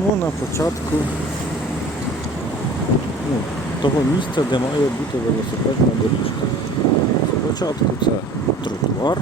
стоїмо на початку ну, того місця, де має бути велосипедна доріжка. Спочатку це тротуар,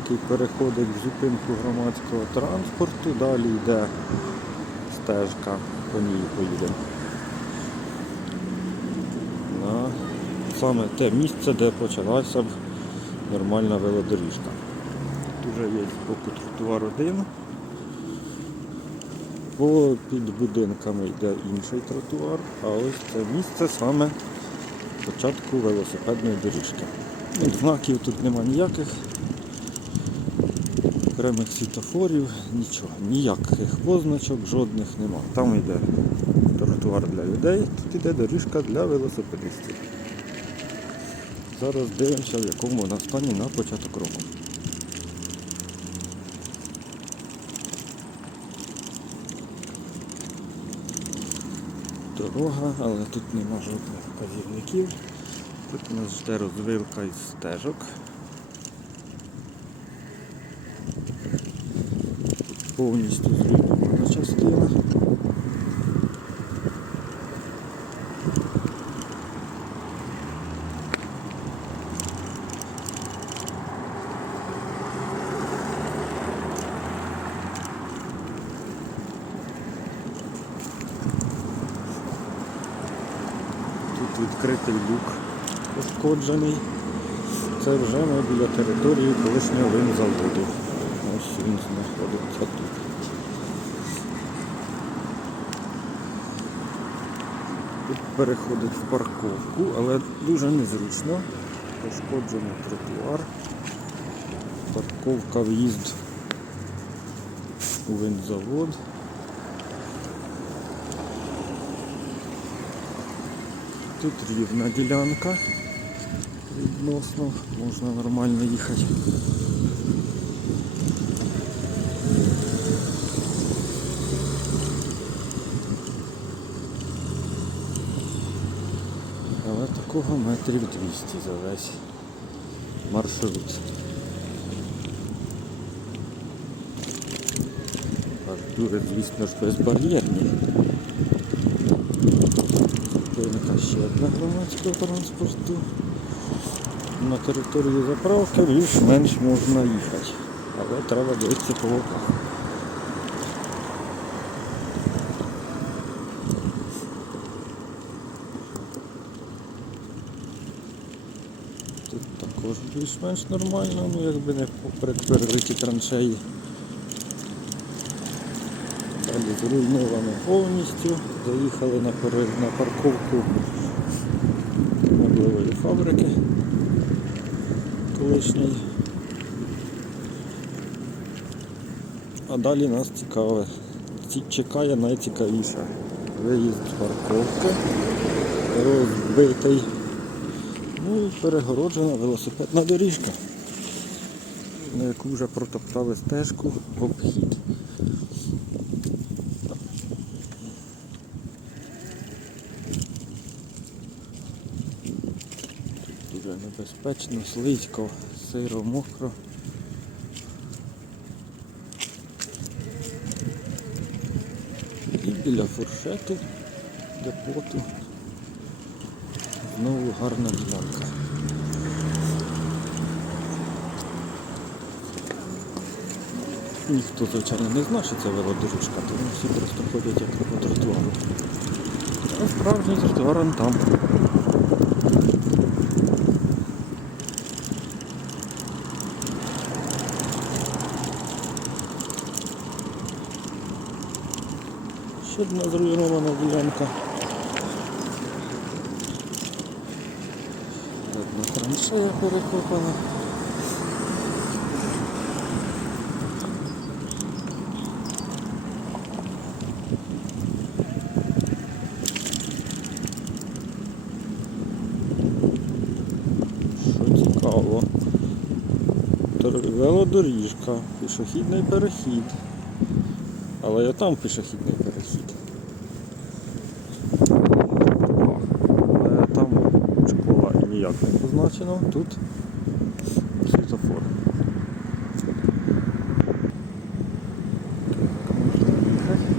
який переходить в зупинку громадського транспорту, далі йде стежка, по ній поїдемо. На саме те місце, де почалася нормальна велодоріжка. Тут вже є з боку тротуар один. По під будинками йде інший тротуар, а ось це місце саме початку велосипедної доріжки. Знаків тут нема ніяких, окремих світофорів, нічого, ніяких позначок, жодних нема. Там йде тротуар для людей, тут йде доріжка для велосипедистів. Зараз дивимося, в якому вона стані на початок року. Дорога, але тут нема жодних вказівників. Тут у нас жде розвилка із стежок. Повністю зруйнована частина. Тут відкритий люк пошкоджений. Це вже ми біля території колишнього винзаводу. Ось він знаходиться тут. Тут переходить в парковку, але дуже незручно. Пошкоджений тротуар. Парковка в'їзд у винзавод. Тут рівна ділянка. Відносно, можна нормально їхати. Але такого метрів 200 за весь маршрут. Бордюри, звісно ж, безбар'єрні. Ще одна громадського транспорту. На території заправки більш-менш можна їхати. Але треба дивитися по боках. Тут також більш-менш нормально, ну якби не попри перериті траншеї. Далі зруйновано повністю. Заїхали на, парковку меблевої фабрики колишньої. А далі нас цікаве. Чекає найцікавіше. Виїзд з парковки, розбитий. Ну і перегороджена велосипедна доріжка, на яку вже протоптали стежку в обхід. Дуже небезпечно, слизько, сиро, мокро. І біля фуршету, депоту. Знову гарна ділянка. Ніхто, звичайно, не знає, що це велодорожка, тому всі просто ходять як по тротуару. А справжній тротуар там. Зруйнована ділянка. Одна траншея перекопана. Що цікаво. Велодоріжка, пішохідний перехід. Але і там пішохідний перехід. Але там і позначено. Тут світофор. Так, можна їхати.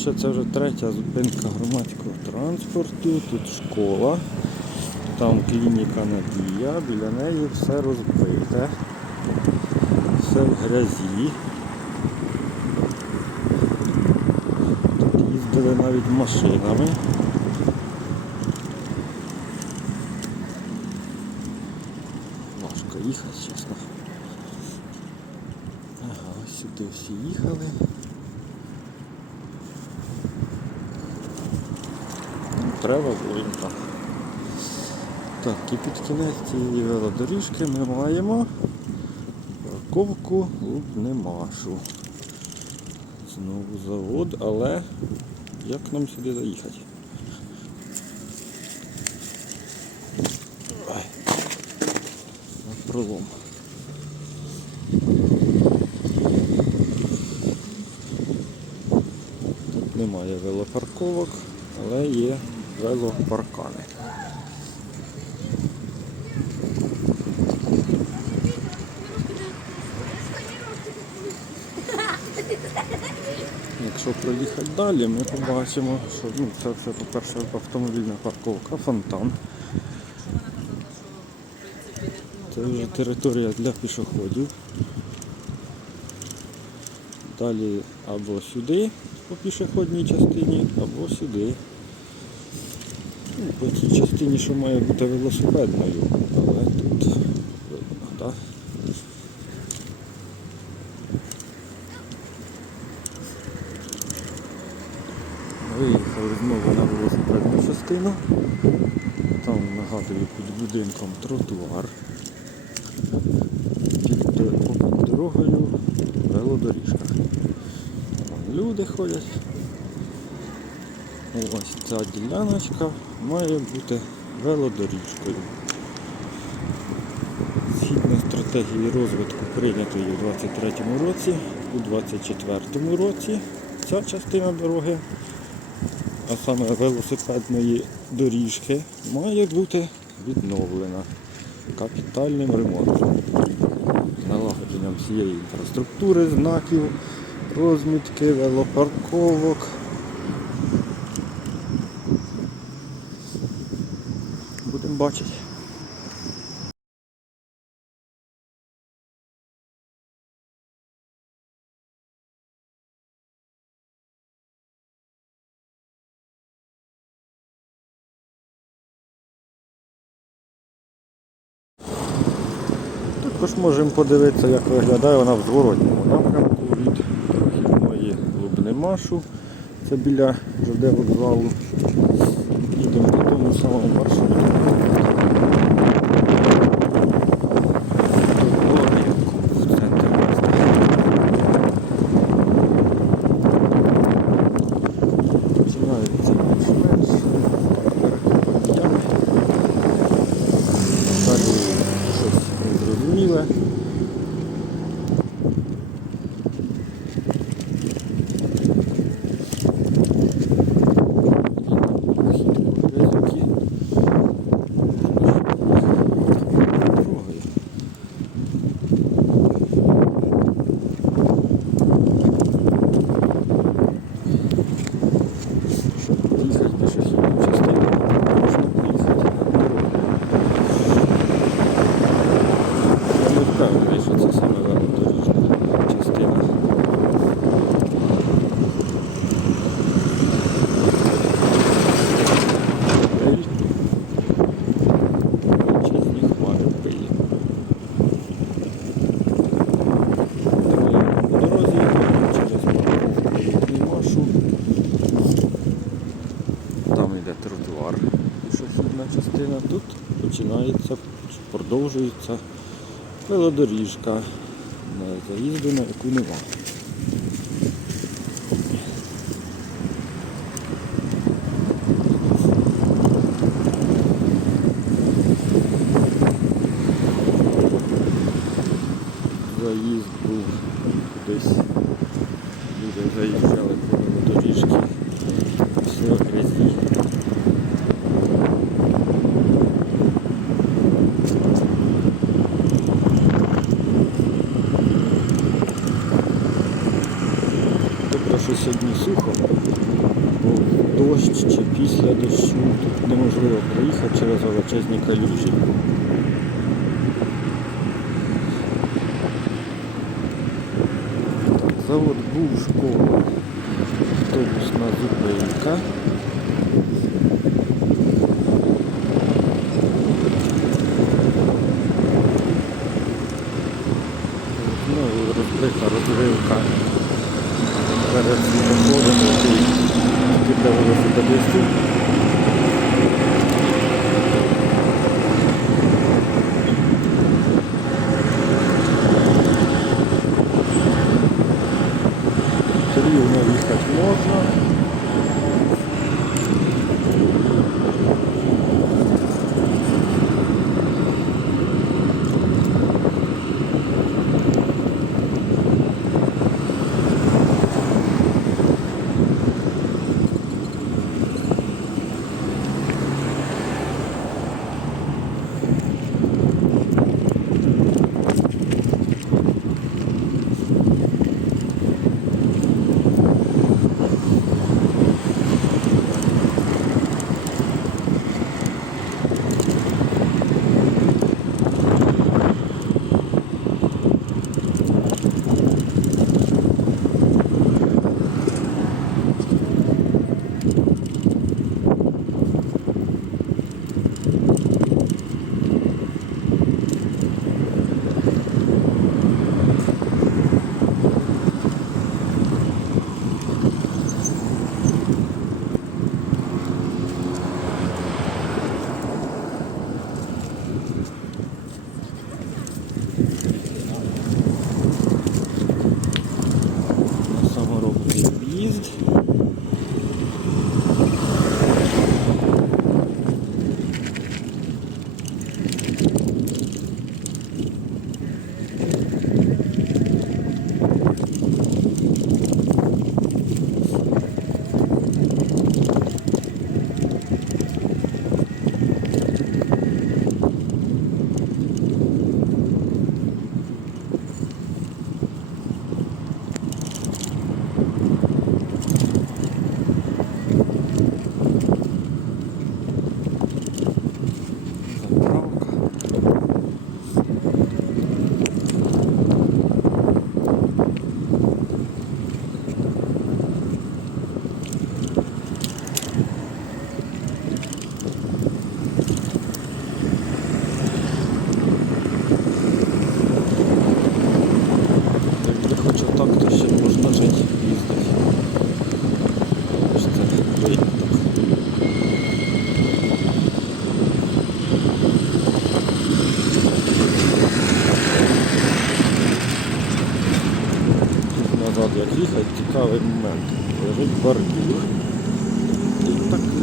ще це вже третя зупинка громадського транспорту. Тут школа, там клініка Надія, біля неї все розбите, все в грязі. Тут їздили навіть машинами. Важко їхати, чесно. Ага, ось сюди всі їхали. Ну, треба їм так. Так, і під кінець цієї велодоріжки ми маємо парковку Лубнемашу. Знову завод, але як нам сюди заїхати? Пролом. Тут немає велопарковок, але є велопаркани. Якщо проїхати далі, ми побачимо, що ну, це все, по-перше, автомобільна парковка, фонтан. Це вже територія для пішоходів. Далі або сюди по пішохідній частині, або сюди. Ну, по тій частині, що має бути велосипедною, але тут видно, так? Виїхали знову на велосипедну частину. Там нагадую під будинком тротуар. Під, дорогою велодоріжка. Люди ходять. Ось ця діляночка має бути велодоріжкою. Згідно стратегії розвитку прийнятої у 2023 році, у 2024 році ця частина дороги, а саме велосипедної доріжки, має бути відновлена капітальним ремонтом, налагодженням всієї інфраструктури, знаків, розмітки, велопарковок. Бачити. Також можемо подивитися, як виглядає вона в зворотньому напрямку від прохідної Лубнемашу. Це біля ЖД вокзалу. Самому маршруту. До Горівку, в центр міста. Починається більш-менш переходні ями. Далі щось незрозуміле. Дорогою. Щоб під'їхати пішохідну частину, можна поїхати на дорогу. Я не впевнений, що це саме велодоріжна частина. Пиль. Величезні хмари пилі. Ми по дорозі через парковку машу. Там йде тротуар, пішохідна частина. Тут починається, продовжується велодоріжка, на заїзду, на яку нема. Заїзд був десь, люди заїжджали по велодоріжці, все в грязі. Добре, що сьогодні сухо. був дощ чи після дощу. Тут неможливо проїхати через величезні калюжі. Завод був школа, автобусна зупинка. Знову розбита розривка світофором, який тільки для велосипедистів.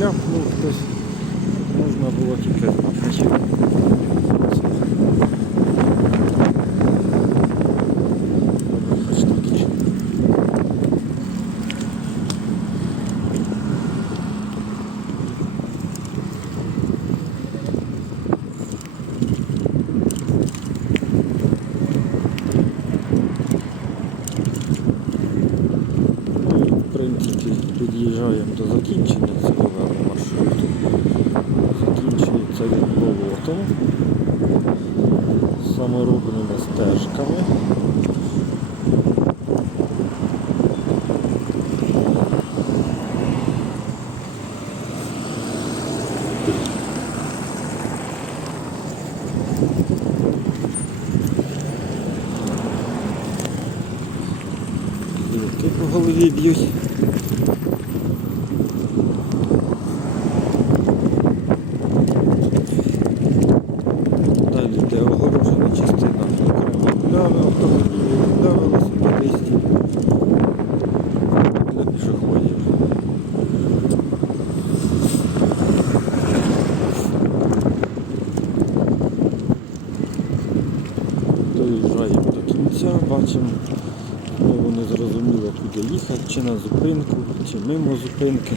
ляпнув хтось. Можна було тільки знати. Хоч такі. Ну, і, В принципі, під'їжджаємо до закінчення цього маршруту. Закінчується він болотом, саморобними стежками. Гілки по голові б'ють. Далі йде огорожена частина окремо для автомобілів, для велосипедистів, для пішоходів. Доїжджаємо до кінця, бачимо, знову не зрозуміло, куди їхати, чи на зупинку, чи мимо зупинки.